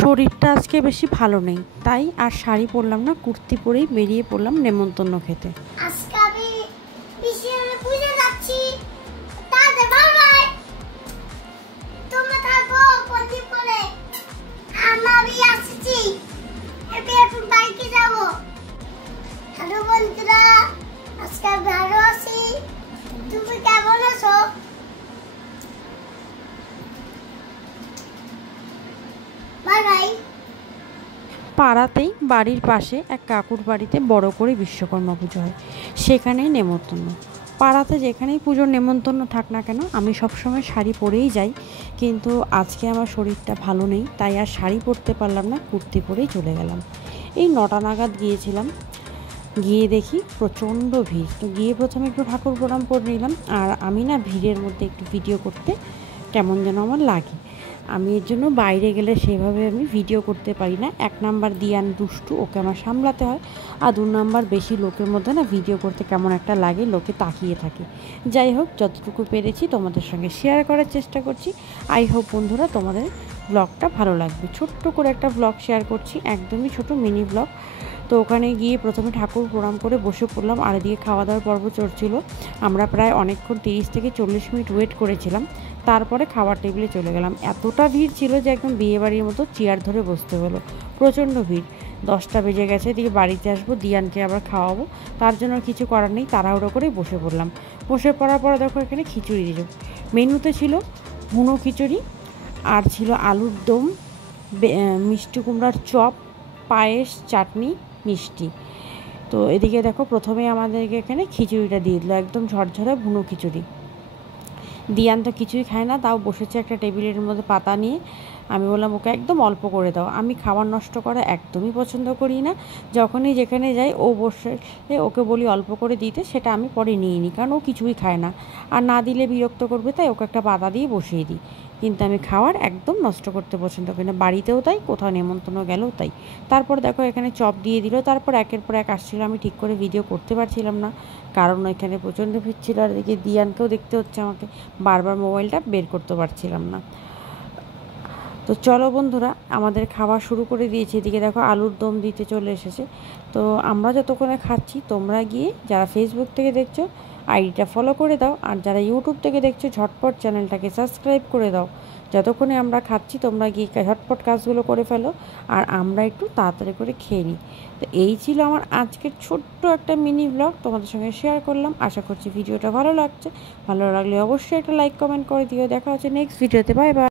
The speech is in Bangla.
শরীরটা আজকে বেশি ভালো নেই, তাই আর শাড়ি পরলাম না, কুর্তি পরেই বেরিয়ে পড়লাম নেমন্তন্ন খেতে। আজকে আমি পিসির পূজা যাচ্ছি। তাদের ভাই তোমরা থাকো কুর্তি পরে। আমি আসছি, আমি এখন বাইকে যাব। হ্যালো বন্ধুরা, আজকে ভালো আছি। তুমি কেমন আছো? Bye bye. পাড়াতেই বাড়ির পাশে এক কাকুর বাড়িতে বড় করে বিশ্বকর্মা পুজো হয়, সেখানেই নেমন্তন্ন। পাড়াতে যেখানেই পুজোর নেমন্তন্ন থাক না কেন, আমি সবসময় শাড়ি পরেই যাই, কিন্তু আজকে আমার শরীরটা ভালো নেই, তাই আর শাড়ি পরতে পারলাম না, কুর্তি পরেই চলে গেলাম। এই 9টা নাগাদ গিয়েছিলাম, গিয়ে দেখি প্রচণ্ড ভিড়। তো গিয়ে প্রথমে একটু ঠাকুর প্রণাম করে নিলাম। আর আমি না ভিড়ের মধ্যে একটু ভিডিও করতে কেমন যেন আমার লাগে, আমি এর জন্য বাইরে গেলে সেভাবে আমি ভিডিও করতে পারি না। 1 নাম্বার দিয়ান দুষ্টু, ওকে আমার সামলাতে হয়। আর 2 নাম্বার বেশি লোকের মধ্যে না ভিডিও করতে কেমন একটা লাগে, লোকে তাকিয়ে থাকে। যাই হোক, যতটুকু পেরেছি তোমাদের সঙ্গে শেয়ার করার চেষ্টা করছি। আই হোপ বন্ধুরা তোমাদের ব্লগটা ভালো লাগবে। ছোট্ট করে একটা ব্লগ শেয়ার করছি, একদমই ছোট মিনি ব্লগ। তো ওখানে গিয়ে প্রথমে ঠাকুর প্রণাম করে বসে পড়লাম, আর এদিকে খাওয়া দাওয়ার পর্ব চলছিল। আমরা প্রায় অনেকক্ষণ 30 থেকে 40 মিনিট ওয়েট করেছিলাম, তারপরে খাবার টেবিলে চলে গেলাম। এতটা ভিড় ছিল যে একদম বিয়েবাড়ির মতো চেয়ার ধরে বসতে হলো, প্রচণ্ড ভিড়। 10টা বেজে গেছে, এদিকে বাড়িতে আসবো, দিয়ানকে আবার খাওয়াবো, তার জন্য কিছু করার নেই, তাড়াহুড়ো করেই বসে পড়লাম। বসে পড়ার পরে দেখো এখানে খিচুড়ি দিল। মেনুতে ছিল ভুনো খিচুড়ি, আর ছিল আলুর দম, মিষ্টি কুমড়ার চপ, পায়েস, চাটনি, মিষ্টি। তো এদিকে দেখো প্রথমে আমাদেরকে এখানে খিচুড়িটা দিয়ে দিল, একদম ঝরঝরে ভুনো খিচুড়ি। দিয়ান তো কিছুই খায় না, তাও বসেছে একটা টেবিলের মধ্যে পাতা নিয়ে। আমি বললাম ওকে একদম অল্প করে দাও, আমি খাবার নষ্ট করা একদমই পছন্দ করি না। যখনই যেখানে যাই ও বসে ওকে বলি অল্প করে দিতে, সেটা আমি পরে নিয়ে নিই, কারণ ও কিছুই খায় না, আর না দিলে বিরক্ত করবে, তাই ওকে একটা পাতা দিয়ে বসিয়ে দিই। কিন্তু আমি খাবার একদম নষ্ট করতে পছন্দ করি না, বাড়িতেও তাই, কোথাও নেমন্তন্ন গেলেও তাই। তারপর দেখো এখানে চপ দিয়ে দিল, তারপর একের পর এক আসছিল, আমি ঠিক করে ভিডিও করতে পারছিলাম না, কারণ এখানে প্রচণ্ড ভিড় ছিল। আর এদিকে দিয়ানকেও দেখতে হচ্ছে আমাকে, বারবার মোবাইলটা বের করতে পারছিলাম না। তো চলো বন্ধুরা, আমাদের খাওয়া শুরু করে দিয়েছি। এদিকে দেখো আলুর দম দিতে চলে এসেছে। তো আমরা যতক্ষণে খাচ্ছি, তোমরা গিয়ে যারা ফেসবুক থেকে দেখছো আইডিটা ফলো করে দাও, আর যারা ইউটিউব থেকে দেখছো ঝটপট চ্যানেলটাকে সাবস্ক্রাইব করে দাও। যতক্ষণে আমরা খাচ্ছি তোমরা গিয়ে ঝটপট কাজগুলো করে ফেলো, আর আমরা একটু তাড়াতাড়ি করে খেয়ে নিই। তো এই ছিল আমার আজকের ছোট্ট একটা মিনি ব্লগ, তোমাদের সঙ্গে শেয়ার করলাম। আশা করছি ভিডিওটা ভালো লাগছে, ভালো লাগলে অবশ্যই একটা লাইক কমেন্ট করে দিও। দেখা হচ্ছে নেক্সট ভিডিওতে, বাই বাই।